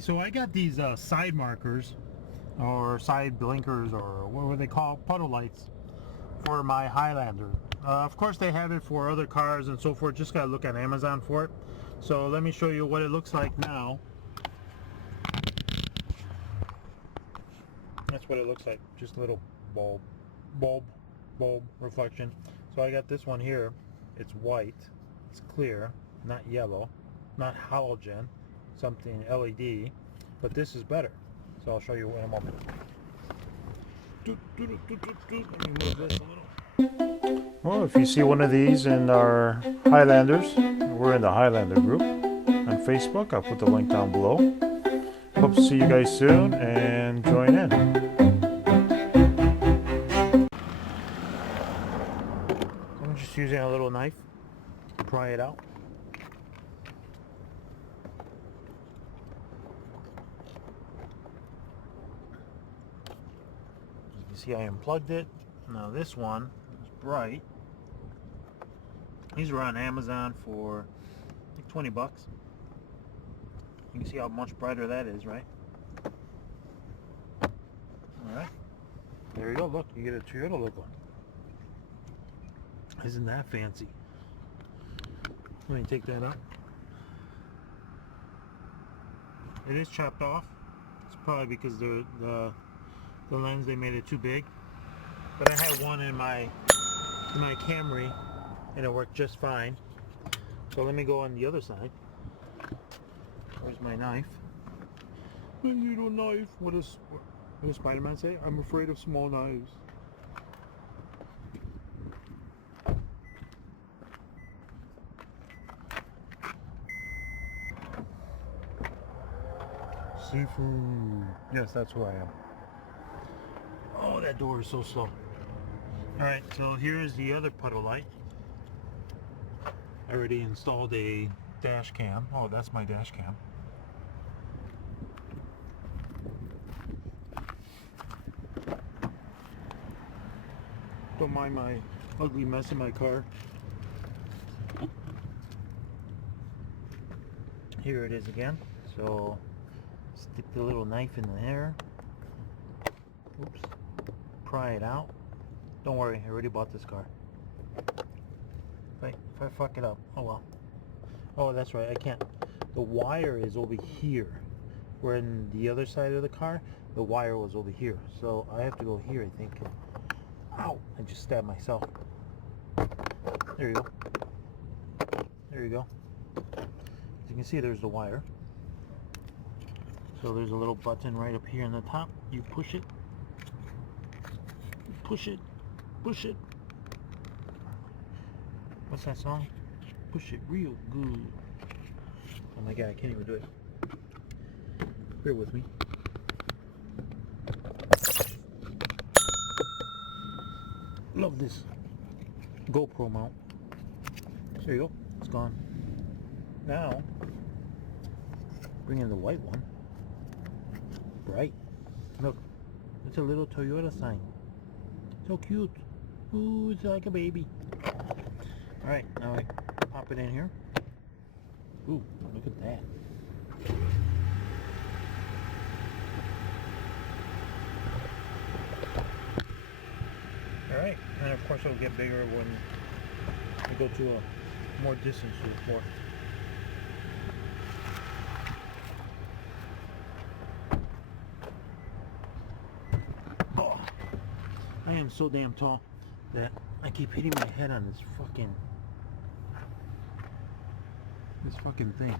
So I got these side markers or side blinkers, or what were they called, puddle lights, for my Highlander. Of course they have it for other cars and so forth. Just gotta look at Amazon for it. So let me show you what it looks like now. That's what it looks like, just a little bulb reflection. So I got this one here. It's white, it's clear, not yellow, not halogen, something LED, but this is better. So I'll show you in a moment. Let me move this a little. Well, if you see one of these in our Highlanders, we're in the Highlander group on Facebook. I'll put the link down below. Hope to see you guys soon and join in. I'm just using a little knife to pry it out. You can see I unplugged it. Now this one is bright. These are on Amazon for like 20 bucks. You can see how much brighter that is, right? Alright. There you go, look, you get a Toyota look on. Isn't that fancy? Let me take that up. It is chopped off. It's probably because the lens, they made it too big. But I had one in my Camry and it worked just fine. So let me go on the other side. Where's my knife? I need a knife. What does Spider-Man say? I'm afraid of small knives. Sifu. Yes, that's who I am. Oh, that door is so slow. Alright, so here is the other puddle light. I already installed a dash cam. Oh, that's my dash cam. Don't mind my ugly mess in my car. Here it is again. So stick the little knife in there. Oops. Pry it out. Don't worry, I already bought this car. If I fuck it up, oh well. Oh, that's right, I can't. The wire is over here. Where in the other side of the car, the wire was over here. So I have to go here, I think. Ow! I just stabbed myself. There you go. There you go. As you can see, there's the wire. So there's a little button right up here in the top. You push it. Push it. Push it. What's that song? Push it real good. Oh my god, I can't even do it. Bear with me. Love this GoPro mount. There you go. It's gone. Now, bring in the white one. Bright. Look. It's a little Toyota sign. So cute. Ooh, it's like a baby. Alright, now I pop it in here. Ooh, look at that. Alright, and of course it'll get bigger when we go to a more distance to the floor. Oh, I am so damn tall that I keep hitting my head on this fucking thing.